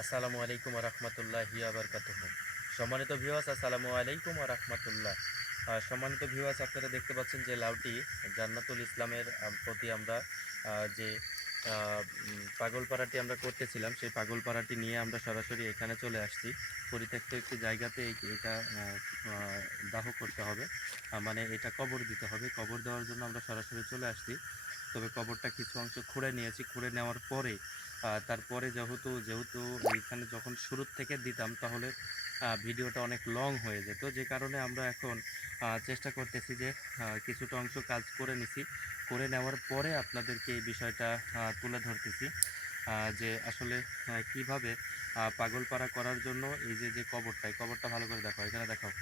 আসসালামু আলাইকুম রহমতুল্লাহি আবরকাতুহু। সম্মানিত ভিউয়ার্স, আসসালামু আলাইকুম রহমতুল্লাহ। সম্মানিত ভিউয়ার্স, আপনারা দেখতে পাচ্ছেন যে লাউটি জান্নাতুল ইসলামের প্রতি আমরা যে পাগলপাড়াটি আমরা করতেছিলাম, সেই পাগলপাড়াটি নিয়ে আমরা সরাসরি এখানে চলে আসছি। পরিত্যক্ত একটি জায়গাতে এটা দাহ করতে হবে, মানে এটা কবর দিতে হবে। কবর দেওয়ার জন্য আমরা সরাসরি চলে আসছি। তবে কবরটা কিছু অংশ খুঁড়ে নিয়েছি। খুঁড়ে নেওয়ার পরে তারপরে যেহেতু যেহেতু এইখানে যখন শুরুর থেকে দিতাম তাহলে ভিডিওটা অনেক লং হয়ে যেত, যে কারণে আমরা এখন চেষ্টা করতেছি যে কিছুটা অংশ কাজ করে নিছি। করে নেওয়ার পরে আপনাদেরকে এই বিষয়টা তুলে ধরতেছি যে আসলে কিভাবে পাগলপাড়া করার জন্য এই যে কবরটা ভালো করে দেখাও, এখানে দেখাও,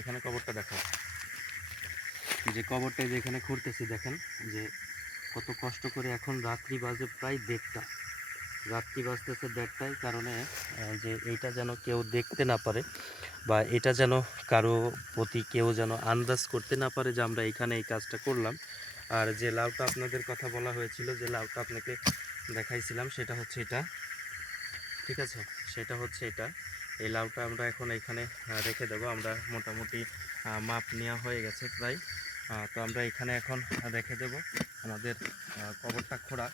এখানে কবরটা দেখাও। যে কবরটা যেখানে খুঁড়তেছি দেখেন যে কত কষ্ট করে। এখন রাত্রি বাজে প্রায় 1:30, রাত্রি বাজতেছে 1:30, কারণে যে এইটা যেন কেউ দেখতে না পারে বা এটা যেন কারো প্রতি কেউ যেন আন্দাজ করতে না পারে যে আমরা এখানে এই কাজটা করলাম। আর যে লাউটা আপনাদের কথা বলা হয়েছিল, যে লাউটা আপনাকে দেখাইছিলাম, সেটা হচ্ছে এটা, ঠিক আছে? সেটা হচ্ছে এটা। এই লাউটা আমরা এখন এখানে রেখে দেবো। আমরা মোটামুটি মাপ নেওয়া হয়ে গেছে প্রায়। তো আমরা এখানে এখন রেখে দেব। আমাদের কবরটা খোঁড়া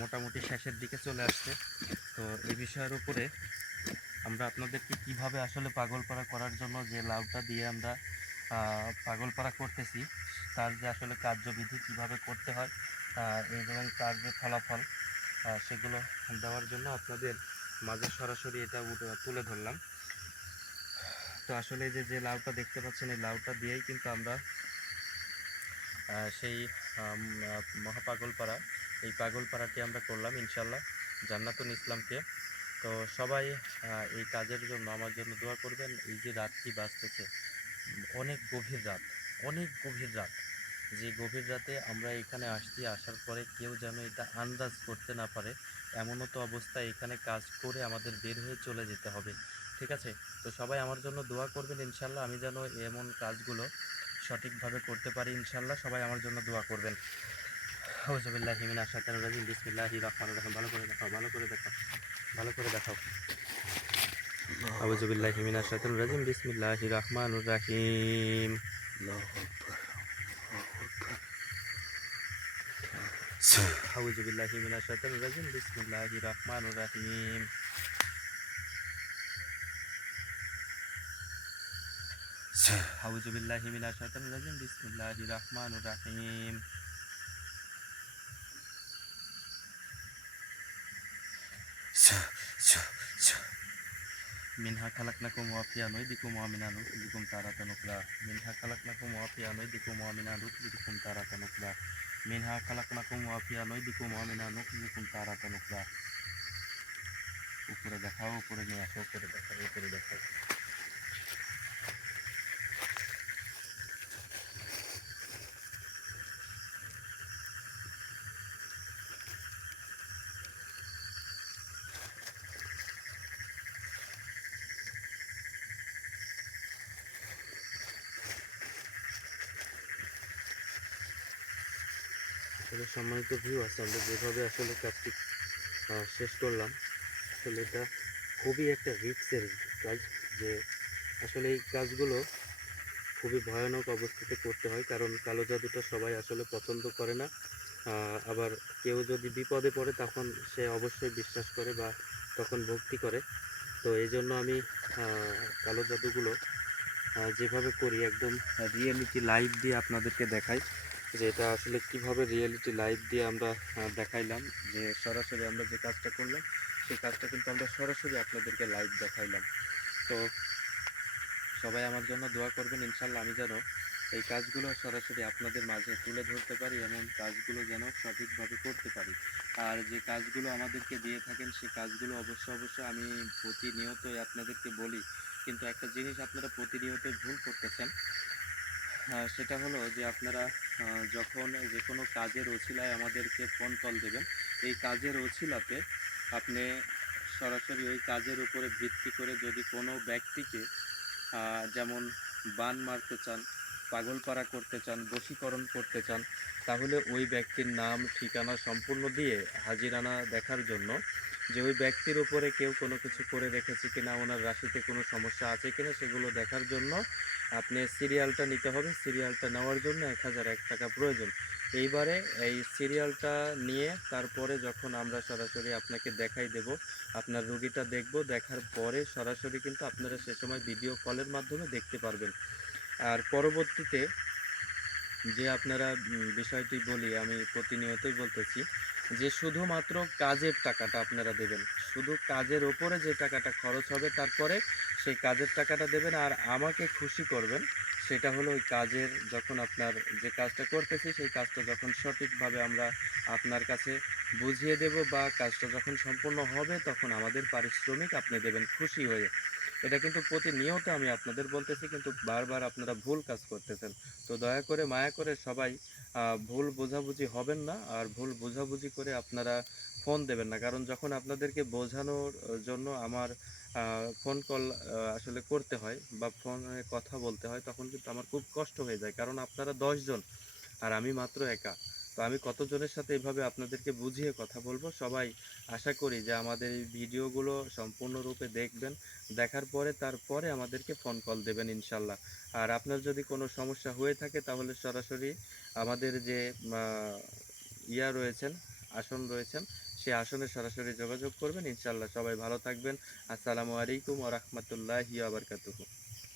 মোটামুটি শেষের দিকে চলে আসছে। তো এই বিষয়ের উপরে আমরা আপনাদেরকে কিভাবে আসলে পাগলপাড়া করার জন্য যে লাউটা দিয়ে আমরা পাগলপাড়া করতেছি, তার যে আসলে কার্যবিধি কিভাবে করতে হয় এবং তার যে ফলাফল সেগুলো দেওয়ার জন্য আপনাদের মাঝে সরাসরি এটা তুলে ধরলাম। তো আসলে যে লাউটা দেখতে পাচ্ছেন, এই লাউটা দিয়েই কিন্তু আমরা সেই মহাপাগলপাড়া, এই পাগলপাড়াটি আমরা করলাম ইনশাল্লাহ জান্নাতুল ইসলামকে। তো সবাই এই কাজের জন্য আমার জন্য দোয়া করবেন। এই যে রাতটি বাজতেছে, অনেক গভীর রাত, অনেক গভীর রাত। যে গভীর রাতে আমরা এখানে আসছি, আসার পরে কেউ যেন এটা আন্দাজ করতে না পারে, এমনও তো অবস্থায় এখানে কাজ করে আমাদের বের হয়ে চলে যেতে হবে, ঠিক আছে? তো সবাই আমার জন্য দোয়া করবেন ইনশাল্লাহ, আমি যেন এমন কাজগুলো সঠিকভাবে করতে পারি ইনশাল্লাহ। সবাই আমার জন্য দোয়া করবেন। আউযুবিল্লাহি মিনাশ শাইতানির রাজিম, বিসমিল্লাহির রহমানির রহিম। ভালো করে দেখাও, ভালো করে দেখাও, ভালো করে দেখাও। আউযুবিল্লাহি মিনাশ শাইতানির রাজিম, বিসমিল্লাহির রহমানির রহিম। আউযুবিল্লাহি মিনাশ শাইতানির রাজিম, বিসমিল্লাহির রহমানির রহিম। আউযুবিল্লাহি মিনাশ শাইতানির রাজিম, বিসমিল্লাহির রহমানির রহিম। মিনহা খালাকনাকুম ওয়া ফিহা নুইদিকুম ওয়া মিনহা নুখরিজুকুম তারাতান উখরা। মিনহা খালাকনাকুম ওয়া ফিহা নুইদিকুম ওয়া মিনহা নুখরিজুকুম তারাতান উখরা। মিনহা খালাকনাকুম ওয়া ফিহা নুইদিকুম ওয়া মিনহা নুখরিজুকুম তারাতান উখরা। উপরে দেখাও, উপরে নিয়ে আসো, উপরে দেখাও, উপরে দেখাও। আসলে সম্মানিত ভিউয়ার্স, আমরা যেভাবে আসলে কাজটি শেষ করলাম, আসলে এটা খুবই একটা রিস্কের কাজ। যে আসলে এই কাজগুলো খুবই ভয়ানক অবস্থাতে করতে হয়, কারণ কালো জাদুটা সবাই আসলে পছন্দ করে না। আবার কেউ যদি বিপদে পড়ে তখন সে অবশ্যই বিশ্বাস করে বা তখন ভক্তি করে। তো এই জন্য আমি কালো জাদুগুলো যেভাবে করি একদম রিয়েলিটি লাইভ দিয়ে আপনাদেরকে দেখাই, যে এটা আসলে কিভাবে রিয়েলিটি লাইভ দিয়ে আমরা দেখাইলাম। যে সরাসরি আমরা যে কাজটা করলাম, সেই কাজটা কিন্তু আমরা সরাসরি আপনাদেরকে লাইভ দেখাইলাম। তো সবাই আমার জন্য দোয়া করবেন ইনশাল্লাহ, আমি যেন এই কাজগুলো সরাসরি আপনাদের মাঝে তুলে ধরতে পারি, এমন কাজগুলো যেন সঠিকভাবে করতে পারি। আর যে কাজগুলো আমাদেরকে দিয়ে থাকেন, সেই কাজগুলো অবশ্যই আমি প্রতিনিয়তই আপনাদেরকে বলি, কিন্তু একটা জিনিস আপনারা প্রতিনিয়তই ভুল করতেছেন। সেটা হলো যে আপনারা যখন যে কোনো কাজের ওছিলায় আমাদেরকে ফোন কল দেবেন, এই কাজের ওছিলাতে আপনি সরাসরি ওই কাজের উপরে ভিত্তি করে যদি কোনো ব্যক্তিকে যেমন বান মারতে চান, পাগলপাড়া করতে চান, বশীকরণ করতে চান, তাহলে ওই ব্যক্তির নাম ঠিকানা সম্পূর্ণ দিয়ে হাজিরানা দেখার জন্য যে ওই ব্যক্তির উপরে কেউ কোনো কিছু করে রেখেছে কিনা, ওনার রাশিতে কোনো সমস্যা আছে কিনা সেগুলো দেখার জন্য আপনি সিরিয়ালটা নিতে হবে। সিরিয়ালটা নেওয়ার জন্য 1001 টাকা প্রয়োজন। এইবারে এই সিরিয়ালটা নিয়ে তারপরে যখন আমরা সরাসরি আপনাকে দেখাই দেব, আপনার রুগীটা দেখব, দেখার পরে সরাসরি কিন্তু আপনারা সে সময় ভিডিও কলের মাধ্যমে দেখতে পারবেন। আর পরবর্তীতে যে আপনারা বিষয়টি বলি, আমি প্রতিনিয়তই বলতেছি যে শুধুমাত্র কাজের টাকাটা আপনারা দেবেন। শুধু কাজের ওপরে যে টাকাটা খরচ হবে তারপরে সেই কাজের টাকাটা দেবেন। আর আমাকে খুশি করবেন, সেটা হলো ওই কাজের, যখন আপনার যে কাজটা করতেছি সেই কাজটা যখন সঠিকভাবে আমরা আপনার কাছে বুঝিয়ে দেব বা কাজটা যখন সম্পূর্ণ হবে তখন আমাদের পারিশ্রমিক আপনি দেবেন খুশি হয়ে। এটা কিন্তু প্রতিনিয়ত আমি আপনাদের বলতেছি, কিন্তু বারবার আপনারা ভুল কাজ করতেছেন। তো দয়া করে মায়া করে সবাই ভুল বোঝাবুঝি হবেন না, আর ভুল বোঝাবুঝি করে আপনারা ফোন দেবেন না। কারণ যখন আপনাদেরকে বোঝানোর জন্য আমার ফোন কল আসলে করতে হয় বা ফোনে কথা বলতে হয়, তখন কিন্তু আমার খুব কষ্ট হয়ে যায়। কারণ আপনারা 10 জন আর আমি মাত্র একা। তো আমি কতজনের সাথে এভাবে আপনাদেরকে বুঝিয়ে কথা বলবো? সবাই আশা করি যে আমাদের এই ভিডিওগুলো সম্পূর্ণরূপে দেখবেন। দেখার পরে তারপরে আমাদেরকে ফোন কল দেবেন ইনশাল্লাহ। আর আপনার যদি কোনো সমস্যা হয়ে থাকে তাহলে সরাসরি আমাদের যে আ রয়েছেন, আসন রয়েছেন, সেই আসনে সরাসরি যোগাযোগ করবেন। ইনশাল্লাহ সবাই ভালো থাকবেন। আসসালামু আলাইকুম ওয়া রাহমাতুল্লাহি ওয়া বারাকাতুহু।